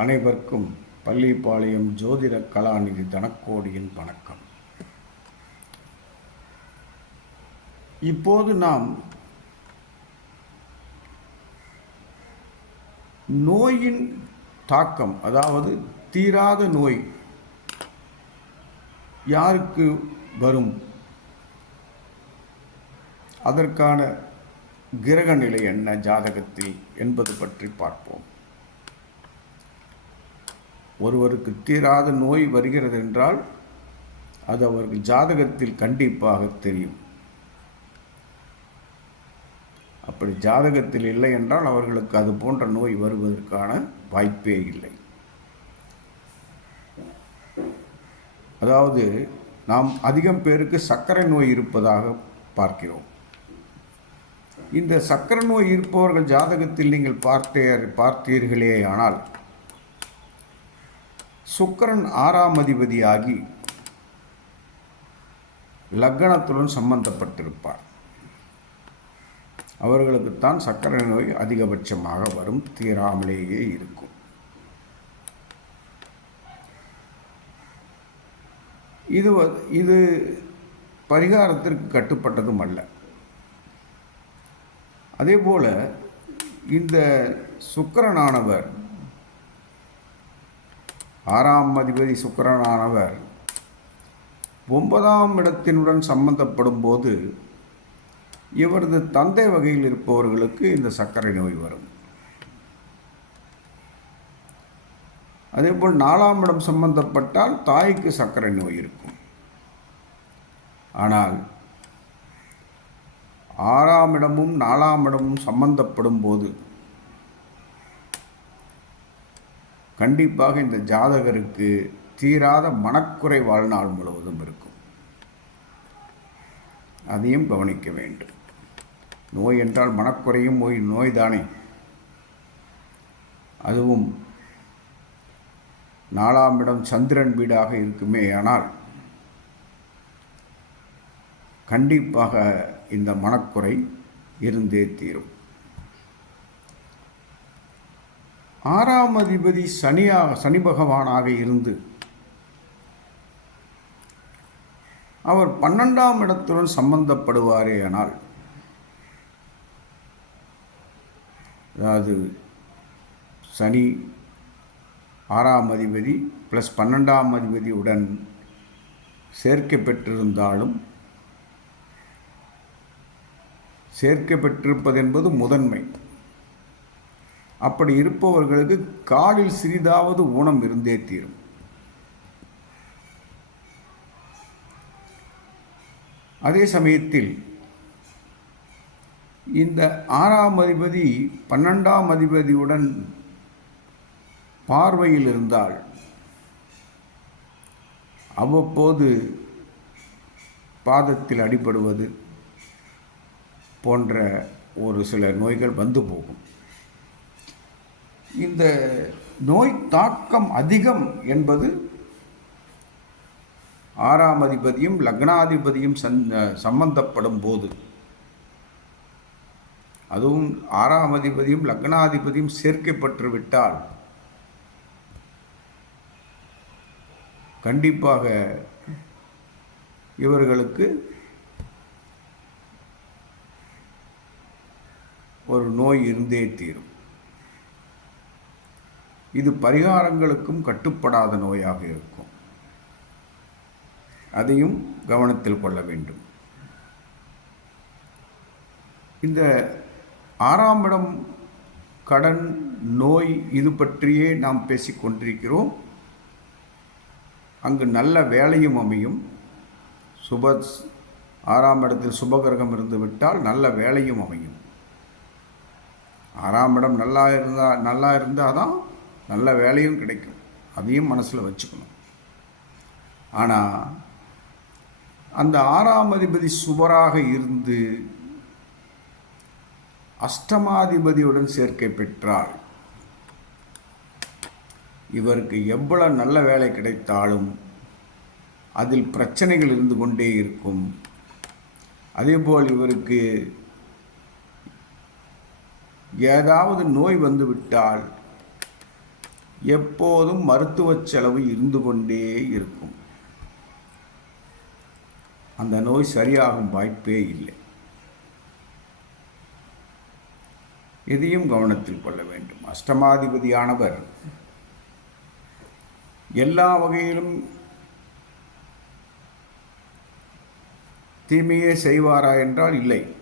அனைவருக்கும் பள்ளிப்பாளையம் ஜோதிட கலாநிதி தனக்கோடியின் வணக்கம். இப்போது நாம் நோயின் தாக்கம் அதாவது தீராத நோய் யாருக்கு வரும்? அதற்கான கிரக நிலை என்ன ஜாதகத்தில் என்பது பற்றி பார்ப்போம். ஒருவருக்கு தீராத நோய் வருகிறது என்றால் அது அவர்கள் ஜாதகத்தில் கண்டிப்பாக தெரியும். அப்படி ஜாதகத்தில் இல்லை என்றால் அவர்களுக்கு அது போன்ற நோய் வருவதற்கான வாய்ப்பே இல்லை. அதாவது நாம் அதிகம் பேருக்கு சர்க்கரை நோய் இருப்பதாக பார்க்கிறோம். இந்த சர்க்கரை நோய் இருப்பவர்கள் ஜாதகத்தில் நீங்கள் பார்த்தே பார்த்தீர்களே ஆனால் சுக்கரன் ஆறாம் அதிபதியாகி லக்னத்துடன் சம்பந்தப்பட்டிருப்பார். அவர்களுக்குத்தான் சர்க்கரை நோய் அதிகபட்சமாக வரும். தீராமலேயே இருக்கும். இது இது பரிகாரத்திற்கு கட்டுப்பட்டதும் அல்ல. அதே போல் இந்த சுக்கரனானவர் ஆறாம் அதிபதி சுக்கரனானவர் ஒன்பதாம் இடத்தினுடன் சம்பந்தப்படும் போது இவரது தந்தை வகையில் இருப்பவர்களுக்கு இந்த சர்க்கரை நோய் வரும். அதேபோல் நாலாம் இடம் சம்பந்தப்பட்டால் தாய்க்கு சர்க்கரை நோய் இருக்கும். ஆனால் ஆறாம் இடமும் நாலாம் இடமும் சம்பந்தப்படும் போது கண்டிப்பாக இந்த ஜாதகருக்கு தீராத மனக்குறை வாழ்நாள் முழுவதும் இருக்கும். அதையும் கவனிக்க வேண்டும். நோய் என்றால் மனக்குறையும் நோய் நோய்தானே. அதுவும் நாலாம் இடம் சந்திரன் வீடாக இருக்குமே ஆனால் கண்டிப்பாக இந்த மனக்குறை இருந்தே தீரும். ஆறாம் அதிபதி சனியாக சனி பகவானாக இருந்து அவர் பன்னெண்டாம் இடத்துடன் சம்பந்தப்படுவாரே ஆனால் அதாவது சனி ஆறாம் அதிபதி ப்ளஸ் பன்னெண்டாம் அதிபதியுடன் சேர்க்கை பெற்றிருந்தாலும் சேர்க்கை பெற்றிருப்பது என்பது முதன்மை. அப்படி இருப்பவர்களுக்கு காலில் சிறிதாவது ஊனம் இருந்தே தீரும். அதே சமயத்தில் இந்த ஆறாம் அதிபதி பன்னெண்டாம் அதிபதியுடன் பார்வையில் இருந்தால் அவ்வப்போது பாதத்தில் அடிபடுவது போன்ற ஒரு சில நோய்கள் வந்து போகும். இந்த நோய் தாக்கம் அதிகம் என்பது ஆறாம் அதிபதியும் லக்னாதிபதியும் சந் சம்பந்தப்படும் போது. அதுவும் ஆறாம் அதிபதியும் லக்னாதிபதியும் சேர்க்கப்பட்டு விட்டால் கண்டிப்பாக இவர்களுக்கு ஒரு நோய் இருந்தே தீரும். இது பரிகாரங்களுக்கும் கட்டுப்படாத நோயாக இருக்கும். அதையும் கவனத்தில் கொள்ள வேண்டும். இந்த ஆறாம் இடம் கடன் நோய் இது பற்றியே நாம் பேசிக்கொண்டிருக்கிறோம் அங்கு நல்ல வேலையும் அமையும். சுப ஆறாம் இடத்தில் சுபகிரகம் இருந்து விட்டால் நல்ல வேலையும் அமையும். ஆறாம் இடம் நல்லா இருந்தால் நல்லா இருந்தால் தான் நல்ல வேலையும் கிடைக்கும். அதையும் மனசில் வச்சுக்கணும். ஆனால் அந்த ஆறாம் அதிபதி சுவராக இருந்து அஷ்டமாதிபதியுடன் சேர்க்கை பெற்றால் இவருக்கு எவ்வளவு நல்ல வேலை கிடைத்தாலும் அதில் பிரச்சனைகள் இருந்து கொண்டே இருக்கும். அதேபோல் இவருக்கு ஏதாவது நோய் வந்துவிட்டால் எப்போதும் மருத்துவ செலவு இருந்து கொண்டே இருக்கும். அந்த நோய் சரியாகும் வாய்ப்பே இல்லை. இதையும் கவனத்தில் கொள்ள வேண்டும். அஷ்டமாதிபதியானவர் எல்லா வகையிலும் தீமையே செய்வாரா என்றால் இல்லை.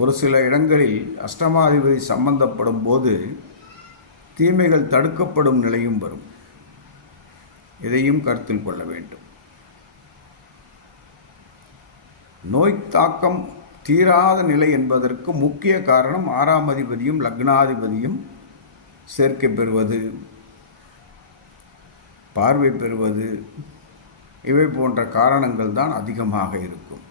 ஒரு சில இடங்களில் அஷ்டமாதிபதி சம்பந்தப்படும் போது தீமைகள் தடுக்கப்படும் நிலையும் வரும். இதையும் கருத்தில் கொள்ள வேண்டும். நோய் தாக்கம் தீராத நிலை என்பதற்கு முக்கிய காரணம் ஆறாம் அதிபதியும் லக்னாதிபதியும் சேர்க்கை பெறுவது பார்வை பெறுவது இவை போன்ற காரணங்கள் தான் அதிகமாக இருக்கும்.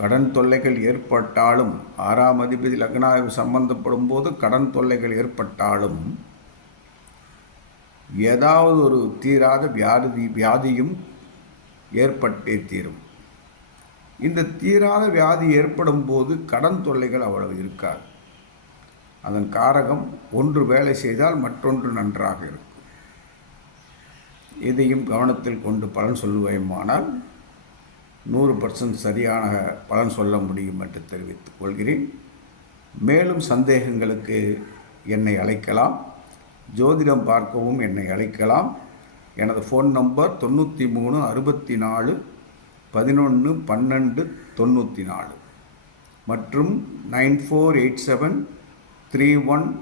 கடன் தொல்லைகள் ஏற்பட்டாலும் ஆறாம் அதிபதி லக்னாதிபதி சம்பந்தப்படும் போது கடன் தொல்லைகள் ஏற்பட்டாலும் ஏதாவது ஒரு தீராத வியாதி வியாதியும் ஏற்பட்டே தீரும். இந்த தீராத வியாதி ஏற்படும் போது கடன் தொல்லைகள் அவ்வளவு இருக்காது. அதன் காரகம் ஒன்று வேலை செய்தால் மற்றொன்று நன்றாக இருக்கும். இதையும் கவனத்தில் கொண்டு பலன் சொல்லுவேமானால் நூறு பர்சன்ட் சரியான பலன் சொல்ல முடியும் என்று தெரிவித்துக் கொள்கிறேன். மேலும் சந்தேகங்களுக்கு என்னை அழைக்கலாம். ஜோதிடம் பார்க்கவும் என்னை அழைக்கலாம். எனது ஃபோன் நம்பர் தொண்ணூற்றி மூணு அறுபத்தி நாலு பதினொன்று பன்னெண்டு தொண்ணூற்றி நாலு மற்றும் nine four eight seven three one